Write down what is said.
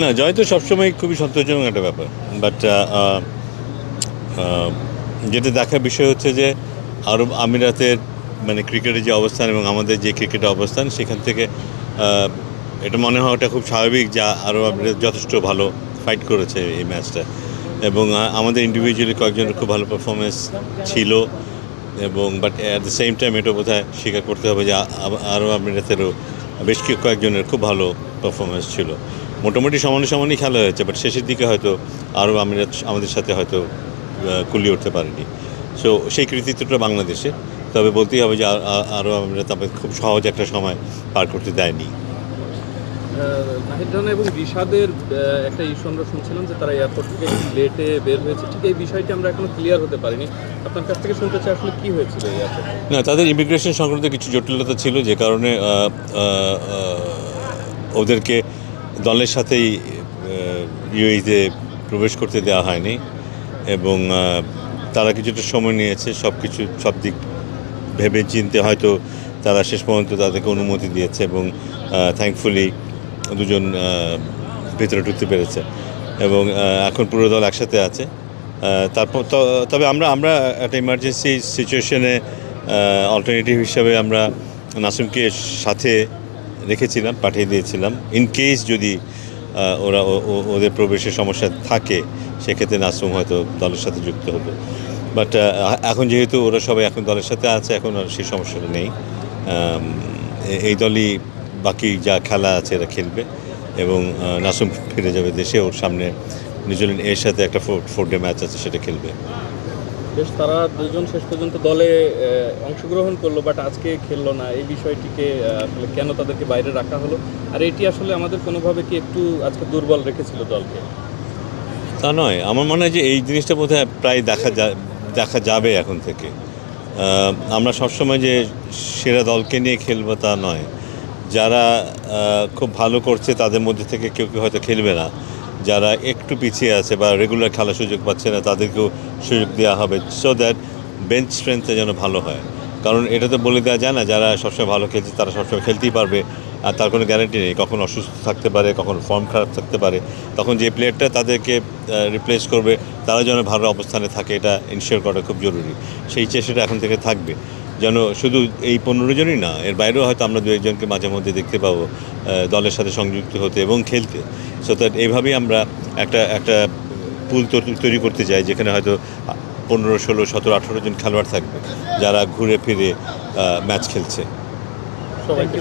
না, জয় তো সবসময় খুবই সন্তোষজনক একটা ব্যাপার। বাট যেটা দেখার বিষয় হচ্ছে যে আরব আমিরাতের মানে ক্রিকেটের যে অবস্থান এবং আমাদের যে ক্রিকেটের অবস্থান সেখান থেকে আহ, এটা মনে হওয়াটা খুব স্বাভাবিক যে আরব আমিরাত যথেষ্ট ভালো ফাইট করেছে এই ম্যাচটা। এবং আমাদের ইন্ডিভিজুয়ালি কয়েকজনের খুব ভালো পারফরমেন্স ছিল। এবং but at the same time এটা বোধহয় স্বীকার করতে হবে যে আরব আমিরাতেরও বেশ কয়েকজনের খুব ভালো পারফরমেন্স ছিল। মোটামুটি সমানে সমানই খেলা হয়েছে, বাট শেষের দিকে হয়তো আরব আমিরাত আমাদের সাথে হয়তো কুলিয়ে উঠতে পারেনি। সো সেই কৃতিত্বটা বাংলাদেশে। তবে বলতেই হবে যে আরব আমিরাত আমাদের খুব সহজ একটা সময় পার করতে দেয়নি। নাহিদ রানা এবং রিশাদের একটা ইস্যু আমরা শুনছিলাম যে তারা এয়ারপোর্ট থেকে একটু লেটে বের হয়েছে, ঠিক এই বিষয়টি আমরা এখনো ক্লিয়ার হতে পারিনি। আপনার কাছ থেকে শুনতে চাই আসলে কী হয়েছিল এয়ারপোর্টে। না, তাদের ইমিগ্রেশন সংক্রান্ত কিছু জটিলতা ছিল, যে কারণে ওদেরকে দলের সাথেই ইউএইতে প্রবেশ করতে দেওয়া হয়নি। এবং তারা কিছুটা সময় নিয়েছে সব দিক ভেবে চিনতে হয়তো তারা শেষ পর্যন্ত তাদেরকে অনুমতি দিয়েছে। এবং থ্যাঙ্কফুলি দুজন ভেতরে ঢুকতে পেরেছে। এবং এখন পুরো দল একসাথে আছে। তারপর তবে আমরা একটা ইমার্জেন্সি সিচুয়েশনে অল্টারনেটিভ হিসাবে আমরা নাসিমকে সাথে রেখেছিলাম, পাঠিয়ে দিয়েছিলাম ইন কেস যদি ওরা ওদের প্রবেশের সমস্যা থাকে, সেক্ষেত্রে নাসিম হয়তো দলের সাথে যুক্ত হবে। বাট এখন যেহেতু ওরা সবাই এখন দলের সাথে আছে, এখন আর সেই সমস্যাটা নেই। এই দলই বাকি যা খেলা আছে এরা খেলবে। এবং নাসিম ফিরে যাবে দেশে, ওর সামনে নিউজিল্যান্ড এর সাথে একটা ফোর ডে ম্যাচ আছে, সেটা খেলবে। বেশ, তারা দুজন শেষ পর্যন্ত দলে অংশগ্রহণ করলো, বাট আজকে খেললো না। এই বিষয়টিকে আসলে কেন তাদেরকে বাইরে রাখা হলো, আর এটি আসলে আমাদের কোনোভাবে কি একটু আজকে দুর্বল রেখেছিল দলকে? তা নয়, আমার মনে হয় যে এই জিনিসটা বোধহয় প্রায় দেখা যাবে এখন থেকে। আমরা সবসময় যে সেরা দলকে নিয়ে খেলবো তা নয়। যারা খুব ভালো করছে তাদের মধ্যে থেকে কেউ কেউ হয়তো খেলবে না। যারা একটু পিছিয়ে আছে বা রেগুলার খেলার সুযোগ পাচ্ছে না, তাদেরকেও সুযোগ দেওয়া হবে, সো দ্যাট বেঞ্চ স্ট্রেংথটা যেন ভালো হয়। কারণ এটা তো বলে দেওয়া যায় না যারা সবসময় ভালো খেলছে তারা সবসময় খেলতেই পারবে, আর তার কোনো গ্যারান্টি নেই। কখন অসুস্থ থাকতে পারে, কখন ফর্ম খারাপ থাকতে পারে। তখন যে প্লেয়ারটা তাদেরকে রিপ্লেস করবে তারা যেন ভালো অবস্থানে থাকে, এটা ইনশিওর করা খুব জরুরি। সেই চেষ্টাটা এখন থেকে থাকবে, যেন শুধু এই 15 জনই না, এর বাইরেও হয়তো আমরা দু একজনকে মাঝে মধ্যে দেখতে পাবো দলের সাথে সংযুক্ত হতে এবং খেলতে। সো দ্যাট এইভাবেই আমরা একটা পুল তৈরি করতে চাই, যেখানে হয়তো 15, 16, 17, 18 জন খেলোয়াড় থাকবে যারা ঘুরে ফিরে ম্যাচ খেলছে। সবাইকে